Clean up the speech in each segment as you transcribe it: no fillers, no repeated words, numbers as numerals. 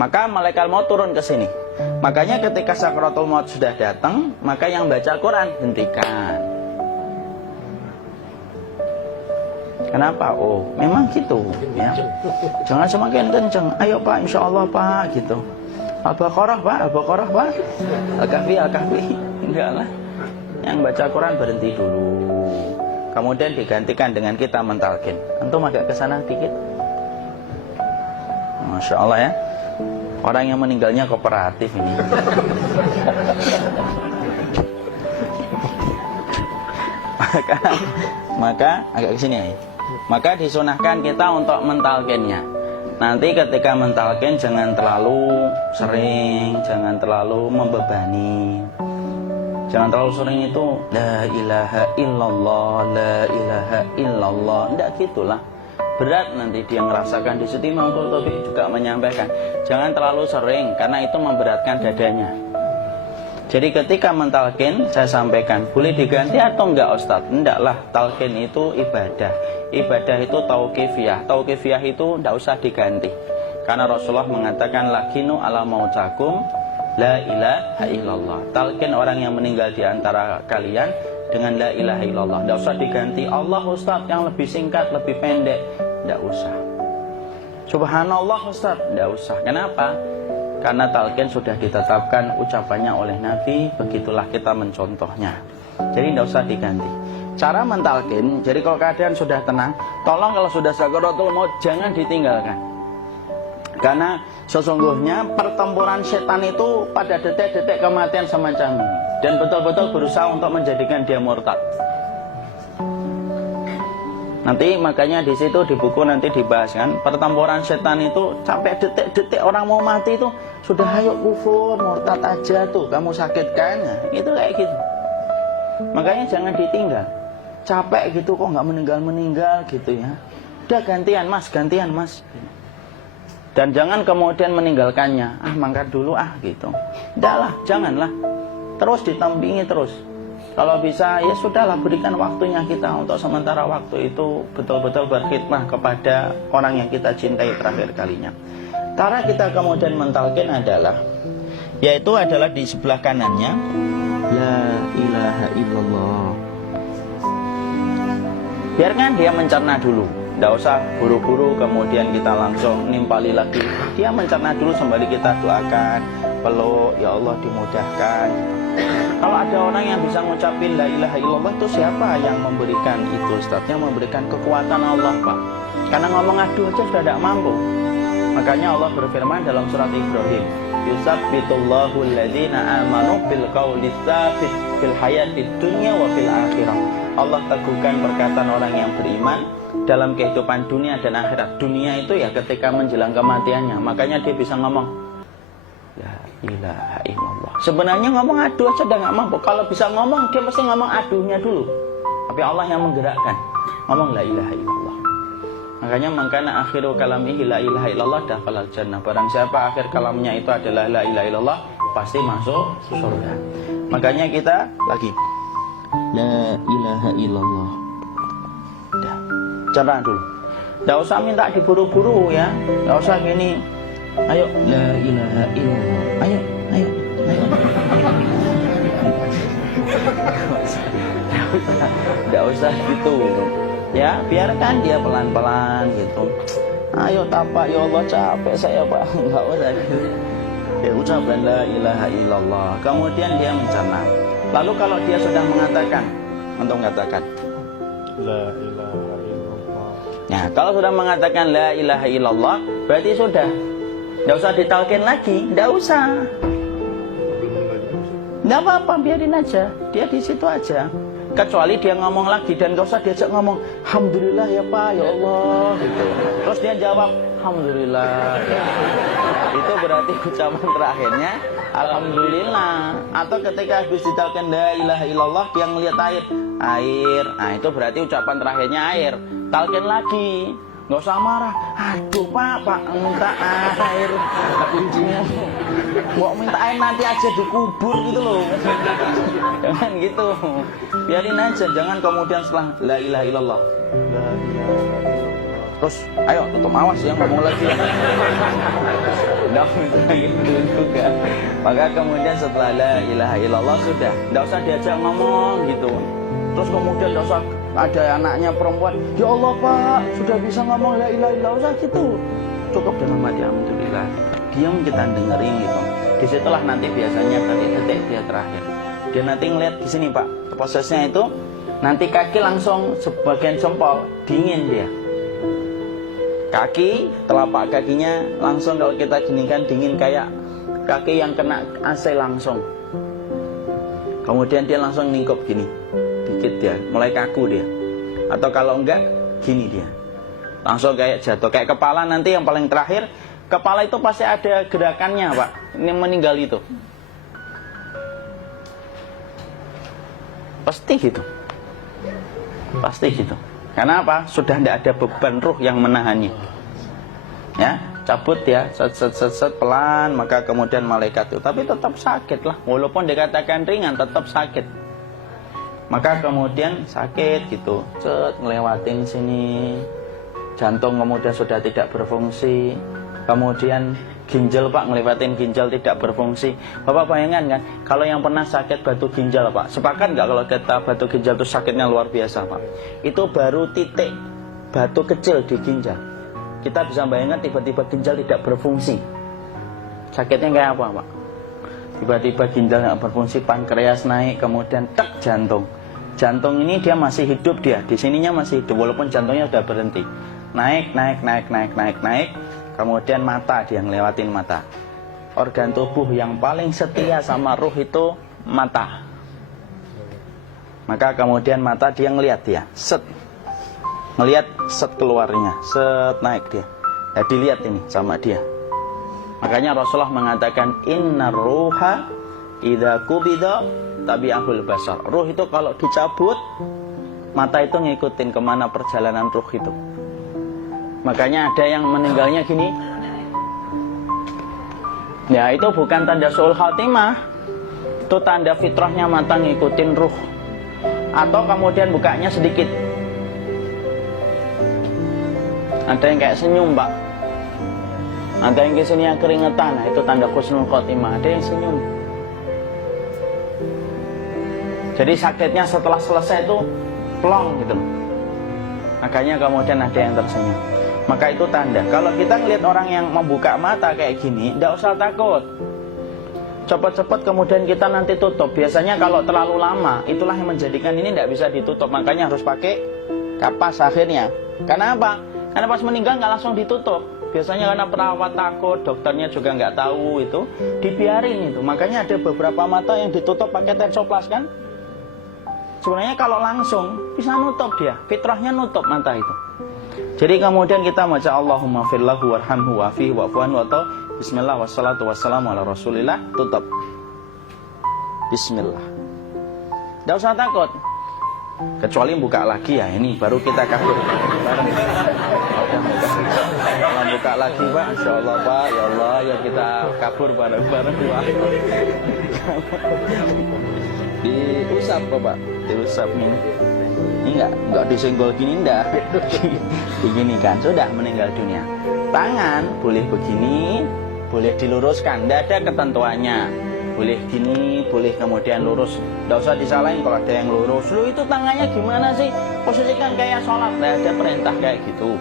maka malaikat maut turun ke sini. Makanya ketika sakaratul maut sudah datang, maka yang baca Quran hentikan. Kenapa? Oh, memang gitu ya. Jangan semakin kenceng. Ayo Pak, insya Allah Pak, gitu. Al-Baqarah Pak, Al-Baqarah Pak. Al-Kahfi, Al-Kahfi. Enggak lah. Yang baca Quran berhenti dulu. Kemudian digantikan dengan kita mentalkin. Antum agak ke sana dikit. Masya Allah ya. Orang yang meninggalnya kooperatif ini. maka agak kesini ya. Maka disunahkan kita untuk mentalkinnya. Nanti ketika mentalkin jangan terlalu sering, jangan terlalu membebani. Jangan terlalu sering itu la ilaha illallah, la ilaha illallah. Tidak gitulah. Berat nanti dia ngerasakan. Di situ Imam Qurtubi juga menyampaikan, jangan terlalu sering karena itu memberatkan dadanya. Jadi ketika mentalkin, saya sampaikan, boleh diganti atau enggak Ustadz? Enggaklah, talkin itu ibadah. Ibadah itu tauqifiyah. Tauqifiyah itu enggak usah diganti. Karena Rasulullah mengatakan, lakinu ala mautakum la ilaha illallah. Talkin orang yang meninggal di antara kalian dengan la ilaha illallah. Enggak usah diganti Allah Ustadz yang lebih singkat, lebih pendek. Enggak usah. Subhanallah Ustadz, enggak usah. Kenapa? Karena talqin sudah ditetapkan ucapannya oleh Nabi, begitulah kita mencontohnya. Jadi tidak usah diganti. Cara mentalqin, jadi kalau keadaan sudah tenang, tolong kalau sudah sakaratul maut jangan ditinggalkan. Karena sesungguhnya pertempuran setan itu pada detik-detik kematian semacam ini. Dan betul-betul berusaha untuk menjadikan dia murtad. Nanti makanya di situ di buku nanti dibahas kan, pertempuran setan itu sampai detik-detik orang mau mati itu sudah ayo kufur, murtad aja tuh, kamu sakit kan? Nah, itu kayak gitu. Makanya jangan ditinggal. Capek gitu kok nggak meninggal gitu ya. Udah gantian mas. Dan jangan kemudian meninggalkannya. Mangkat dulu gitu. Udahlah, janganlah. Terus ditampingi terus. Kalau bisa ya sudahlah, berikan waktunya kita untuk sementara waktu itu betul-betul berkhidmah kepada orang yang kita cintai terakhir kalinya. Cara kita kemudian mentalkin adalah, yaitu adalah di sebelah kanannya la ilaha illallah. Biarkan dia mencerna dulu, tidak usah buru-buru kemudian kita langsung nimpali lagi. Dia mencerna dulu sembari kita doakan, peluk, ya Allah dimudahkan. Kalau ada orang yang bisa ngucapin la ilaha illallah itu siapa yang memberikan itu Ustaz? Yang memberikan kekuatan Allah Pak. Karena ngomong aduh aja sudah tidak mampu. Makanya Allah berfirman dalam surat Ibrahim, yusabbitullahu alladhina amanu bil qawli tsabit fil hayatid dunya wa fil akhirah. Allah teguhkan perkataan orang yang beriman dalam kehidupan dunia dan akhirat. Dunia itu ya ketika menjelang kematiannya. Makanya dia bisa ngomong la ilaha illallah. Sebenarnya ngomong aduh aja udah gak mampu. Kalau bisa ngomong, dia pasti ngomong aduhnya dulu. Tapi Allah yang menggerakkan. Ngomong la ilaha illallah. Makanya mangkana akhiru kalamihi la ilaha illallah dakhalal jannah. Barang siapa akhir kalamnya itu adalah la ilaha illallah, pasti masuk surga. Makanya kita lagi la ilaha illallah. Dah, cerna dulu. Tidak usah minta diburu-buru ya. Tidak usah gini, ayo la ilaha illallah. Ayo. Tidak usah gitu. Ya, biarkan dia pelan-pelan gitu. Ayo tapak, ya Allah capek saya Pak. Enggak usah gitu. Dia ucapkan la ilaha illallah. Kemudian dia mencerna. Lalu kalau dia sudah mengatakan, untuk mengatakan la ilaha illallah. Nah, kalau sudah mengatakan la ilaha illallah, berarti sudah. Tidak usah ditalkin lagi, tidak usah. Tidak apa-apa, biarin aja. Dia di situ aja. Kecuali dia ngomong lagi dan gak usah diajak ngomong alhamdulillah ya Pak, ya Allah gitu. Terus dia jawab alhamdulillah ya. Itu berarti ucapan terakhirnya alhamdulillah. Atau ketika habis ditalkan la ilaha illallah, dia ngelihat air. Nah itu berarti ucapan terakhirnya air. Talkin lagi, gak usah marah. Aduh Pak minta air. Mau minta air nanti aja dikubur gitu loh. Jangan gitu. Biarin aja, jangan kemudian setelah la ilaha illallah La ilaha illallah. terus ayo tutup awas ya ngomong lagi. Tidak minta gitu juga. Maka kemudian setelah la ilaha illallah sudah, tidak usah diajak ngomong gitu. Terus kemudian tidak usah ada anaknya perempuan, ya Allah Pak, sudah bisa ngomong la ilaha illallah, usah gitu. Cukup dalam hati alhamdulillah. Diam kita dengerin gitu. Disitulah nanti biasanya detik-detik dia terakhir. Dia nanti ngeliat di sini Pak, prosesnya itu nanti kaki langsung sebagian jempol dingin dia. Kaki, telapak kakinya langsung kalau kita dinginkan dingin kayak kaki yang kena AC langsung. Kemudian dia langsung ningkup gini, dikit dia, mulai kaku dia. Atau kalau enggak, gini dia. Langsung kayak jatuh, kayak kepala nanti yang paling terakhir. Kepala itu pasti ada gerakannya Pak, ini meninggal itu. Pasti gitu. Pasti gitu. Karena apa? Sudah tidak ada beban ruh yang menahannya. Ya, cabut ya, set pelan, maka kemudian malaikat itu. Tapi tetap sakit lah, walaupun dikatakan ringan, tetap sakit. Maka kemudian sakit gitu, ngelewatin sini, jantung kemudian sudah tidak berfungsi, kemudian ginjal Pak, ngelewatin ginjal tidak berfungsi. Bapak bayangkan kan, kalau yang pernah sakit batu ginjal Pak, sepakat nggak kalau kita batu ginjal itu sakitnya luar biasa Pak? Itu baru titik batu kecil di ginjal. Kita bisa bayangkan tiba-tiba ginjal tidak berfungsi, sakitnya kayak apa Pak? Tiba-tiba ginjal nggak berfungsi, pankreas naik, kemudian tek jantung. Jantung ini dia masih hidup dia, di sininya masih hidup walaupun jantungnya sudah berhenti. Naik, kemudian mata dia ngelewatin mata. Organ tubuh yang paling setia sama ruh itu mata. Maka kemudian mata dia ngelihat dia, ngelihat keluarnya, naik dia. Ya dilihat ini sama dia. Makanya Rasulullah mengatakan innar ruha idza qubida tabi'ahul basar. Ruh itu kalau dicabut, mata itu ngikutin kemana perjalanan ruh itu. Makanya ada yang meninggalnya gini. Ya itu bukan tanda su'ul khatimah, itu tanda fitrahnya mata ngikutin ruh. Atau kemudian bukanya sedikit. Ada yang kayak senyum Pak, ada yang kesini yang keringetan, nah itu tanda husnul khotimah. Ada yang senyum. Jadi sakitnya setelah selesai itu plong gitu. Makanya kemudian ada yang tersenyum. Maka itu tanda. Kalau kita ngelihat orang yang membuka mata kayak gini, tidak usah takut. Cepat-cepat kemudian kita nanti tutup. Biasanya kalau terlalu lama, itulah yang menjadikan ini tidak bisa ditutup. Makanya harus pakai kapas akhirnya. Karena apa? Karena pas meninggal nggak langsung ditutup. Biasanya karena perawat takut, dokternya juga nggak tahu itu, dibiarin itu. Makanya ada beberapa mata yang ditutup pakai tensoplas kan? Sebenarnya kalau langsung bisa nutup dia, fitrahnya nutup mata itu. Jadi kemudian kita baca Allahumma firlahu warhamhu wa'afihi wa'fu anhu atau bismillah wassalatu wassalamu ala rasulillah, tutup. Bismillah. Tidak usah takut. Kecuali buka lagi ya, ini baru kita kabur. Kalau buka lagi Pak, Insya Allah Pak, ya Allah ya kita kabur bareng-bareng Pak. Diusap Bapak, diusap ini. Ini enggak disenggol gini, enggak. Begini kan, sudah meninggal dunia. Tangan boleh begini, boleh diluruskan, tidak ada ketentuannya. Boleh gini, boleh kemudian lurus. Tidak usah disalahin kalau ada yang lurus. Lu itu tangannya gimana sih? Posisikan kayak sholat, tidak ada perintah kayak gitu.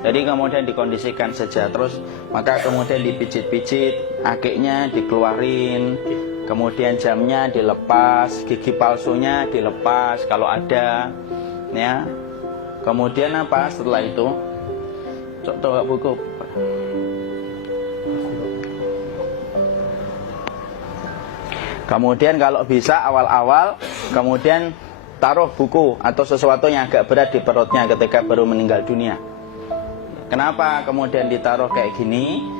Jadi kemudian dikondisikan saja terus. Maka kemudian dipijit-pijit, akiknya dikeluarin. Kemudian jamnya dilepas, gigi palsunya dilepas kalau ada, ya. Kemudian apa setelah itu? Coba buku. Kemudian kalau bisa awal-awal, kemudian taruh buku atau sesuatu yang agak berat di perutnya ketika baru meninggal dunia. Kenapa kemudian ditaruh kayak gini?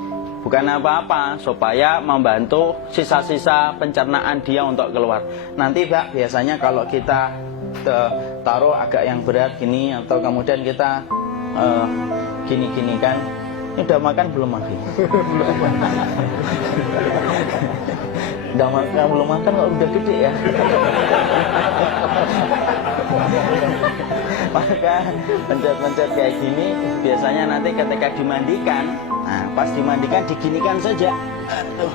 Bukan apa-apa, supaya membantu sisa-sisa pencernaan dia untuk keluar. Nanti Pak, biasanya kalau kita taruh agak yang berat gini, atau kemudian kita gini-gini kan, ini udah makan belum makan? Udah makan belum makan kok udah gede ya? Maka pencet-pencet kayak gini, biasanya nanti ketika dimandikan, Nah, pas dimandikan diginikan saja. Aduh.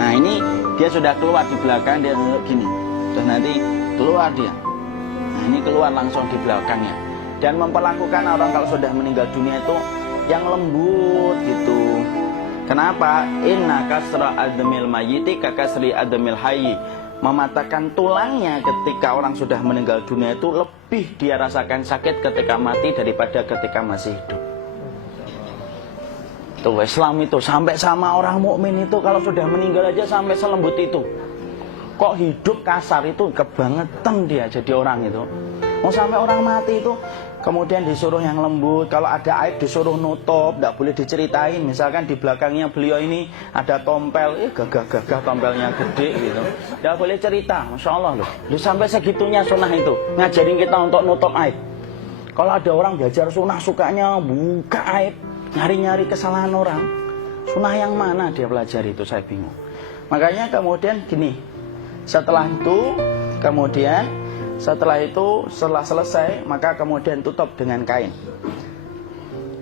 Nah, ini dia sudah keluar di belakang, dia gini. Terus nanti keluar dia. Nah, ini keluar langsung di belakangnya. Dan memperlakukan orang kalau sudah meninggal dunia itu yang lembut gitu. Kenapa? Inna kasra admil mayyiti kakasri admil hayyi. Mematahkan tulangnya ketika orang sudah meninggal dunia itu lebih dia rasakan sakit ketika mati daripada ketika masih hidup. Tuh, Islam itu sampai sama orang mukmin itu kalau sudah meninggal aja sampai selembut itu. Kok hidup kasar itu kebangetan dia jadi orang itu. Mau sampai orang mati itu kemudian disuruh yang lembut. Kalau ada aib disuruh nutup, tidak boleh diceritain. Misalkan di belakangnya beliau ini ada tompel, gagah-gagah tompelnya gede gitu. Tidak boleh cerita, Masya Allah loh. Sampai segitunya sunnah itu ngajarin kita untuk nutup aib. Kalau ada orang belajar sunnah sukanya buka aib, nyari-nyari kesalahan orang. Sunnah yang mana dia pelajari itu, saya bingung. Makanya kemudian gini, setelah selesai maka kemudian tutup dengan kain.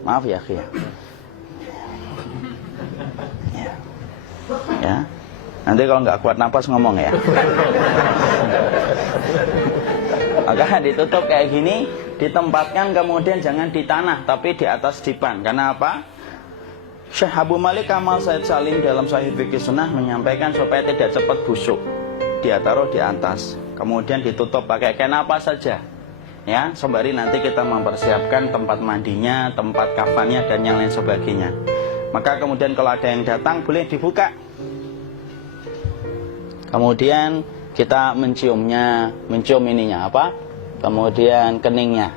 Maaf ya, ya. Ya. Nanti kalau nggak kuat napas ngomong ya. Maka ditutup kayak gini, ditempatkan kemudian jangan di tanah tapi di atas dipan. Karena apa? Syekh Abu Malik Kamal Said Salim dalam Sahih Fiqih Sunnah menyampaikan supaya tidak cepat busuk. Dia taruh di atas, kemudian ditutup pakai kain apa saja. Ya, sembari nanti kita mempersiapkan tempat mandinya, tempat kafannya dan yang lain sebagainya. Maka kemudian kalau ada yang datang boleh dibuka. Kemudian kita mencium ininya apa? Kemudian keningnya.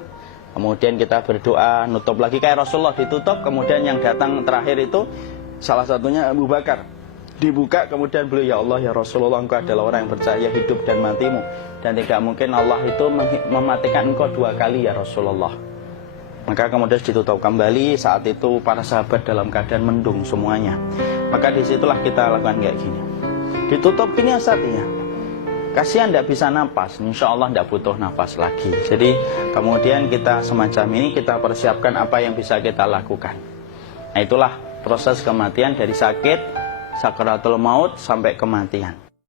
Kemudian kita berdoa, nutup lagi kayak Rasulullah ditutup. Kemudian yang datang terakhir itu salah satunya Abu Bakar. Dibuka kemudian beliau, ya Allah ya Rasulullah, engkau adalah orang yang percaya hidup dan matimu. Dan tidak mungkin Allah itu mematikan engkau 2 kali ya Rasulullah. Maka kemudian ditutup kembali. Saat itu para sahabat dalam keadaan mendung semuanya. Maka disitulah kita lakukan kayak gini. Ditutup ini Ustaz ya. Kasihan tidak bisa nafas, insya Allah tidak butuh nafas lagi. Jadi kemudian kita semacam ini kita persiapkan apa yang bisa kita lakukan. Nah itulah proses kematian dari sakit, sakaratul maut sampai kematian.